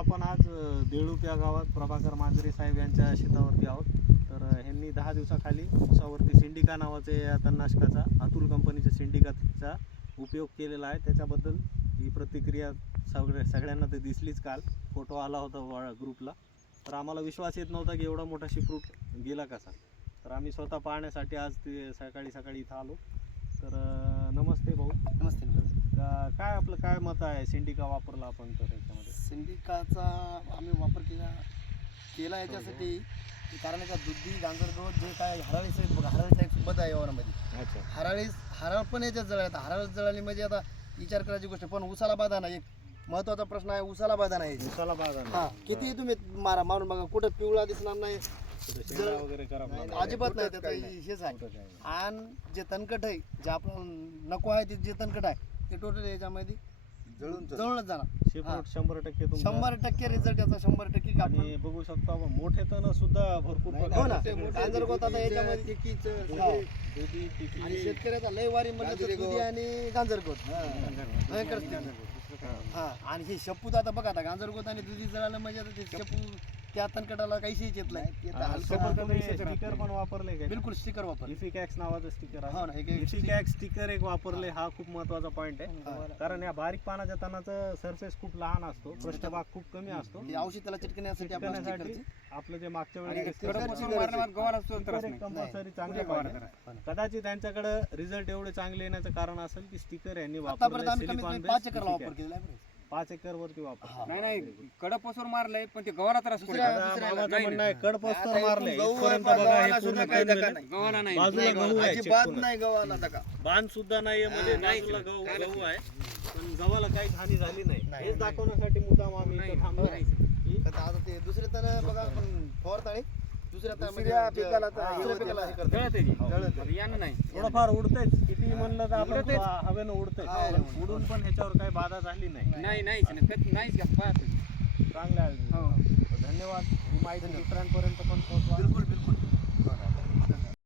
आपण आज देळूक या गावात प्रभाकर मांजरे साहेब यांच्या शेतावरती आहोत. तर ह्यांनी 10 दिवसाखाली ऊसावरती सिंडिका नावाचे या तणनाशकाचा अतुल कंपनीच्या सिंडिकाचा उपयोग केलेला आहे. त्याच्याबद्दल ही प्रतिक्रिया सगळ्यांना ते दिसलीच. काल फोटो आला होता ग्रुपला. तर आम्हाला विश्वास येत नव्हता की एवढा मोठा शिफ्रूट गेला कसा. तर आम्ही स्वतः पाहण्यासाठी आज ते सकाळी इथं आलो. तर नमस्ते भाऊ. नमस्ते. काय आपलं काय मत आहे सिंडिका वापरला आपण तर याच्यामध्ये? सिंडिकाचा आम्ही वापर केला याच्यासाठी की कारण का दुधी गांजरगवत जे काय हराळीचं बघा, हराळीचा एक बद आहे यावरामध्ये. अच्छा. हराळ पण याच्यात जळाली. हराळ जळाली म्हणजे आता विचार करायची गोष्ट. पण उसाला बाधा नाही. एक महत्वाचा प्रश्न आहे, उसाला बाधा नाही. उसाला बाधा नाही. हा, किती तुम्ही मारून बघा, कुठं पिवळा दिसणार नाही, शेंगा वगैरे करा अजिबात नाही. त्याचा हेच आहे. आणि जे तणकट आहे, जे आपण नको आहे ते जे तणकट आहे ते टोटल याच्यामध्ये जळूनच जाणार. शिफ्रूट 100% 100% रिझल्ट याचा 100% आणि बघू शकतो आपण मोठे तण सुद्धा भरपूर हो ना. गांजरगोत आता याच्यामध्ये दुधी टिकी आणि शेतकऱ्याचा लय वारी म्हणलं तर दुधी आणि गांजरगोत भयंकर स्थिती. हा, आणि हे शपूत आता बघा, आता गांजरगोत आणि दुधी जळालं म्हणजे आता ते शपू त्या तणकटाला काहीच येत नाही. स्टिकर पण वापरले का? बिलकुल स्टिकर वापर. इफिकॅक्स नावाचं स्टिकर हो ना. आहे. इफिकॅक्स स्टिकर एक वापरले, हा खूप महत्वाचा पॉइंट आहे. कारण या बारीक पानाच्या तणाचं सरफेस खूप लहान असतो, पृष्ठभाग खूप कमी असतो. ते औषध त्याला चिटकण्यासाठी आपण चिटकण्यासाठी आपलं जे मागच्या वेळी कंपल्सरी चांगले पाहिजे. कदाचित त्यांच्याकडे रिझल्ट एवढे चांगले येण्याचं कारण असेल की स्टिकर यांनी आतापर्यंत आम्ही वापरले. कमीत कमी 5 एकरला वापर केलेला आहे. 5 एकर वरती वापर. नाही कडपासून मारलंय पण ते गव्हाला त्रास मामाचं म्हणणं आहे कडपासून मारले इथपर्यंत बघा. हे पूर्ण गव्हाला नाही. बाजूला गहू आहे, अजिबात नाही गव्हाला नका. बांध सुद्धा नाहीये मध्ये, बाजूला गहू आहे पण गव्हाला काही हानी झाली नाही. हेच दाखवण्यासाठी मुद्दाम आम्ही इथं थांबलो. आता ते दुसरे तण बघा, आपण फवारताळे दुसऱ्या पिकाला हे करतो. यानं नाही थोडंफार उडतंच, किती म्हणलं तर आपण हवेनं उडतंय. उडून पण ह्याच्यावर काही बाधा झाली नाही. नाहीच चांगलं आहे. धन्यवाद. ही माहिती दुसऱ्यांपर्यंत पण पोहोचवा. बिलकुल.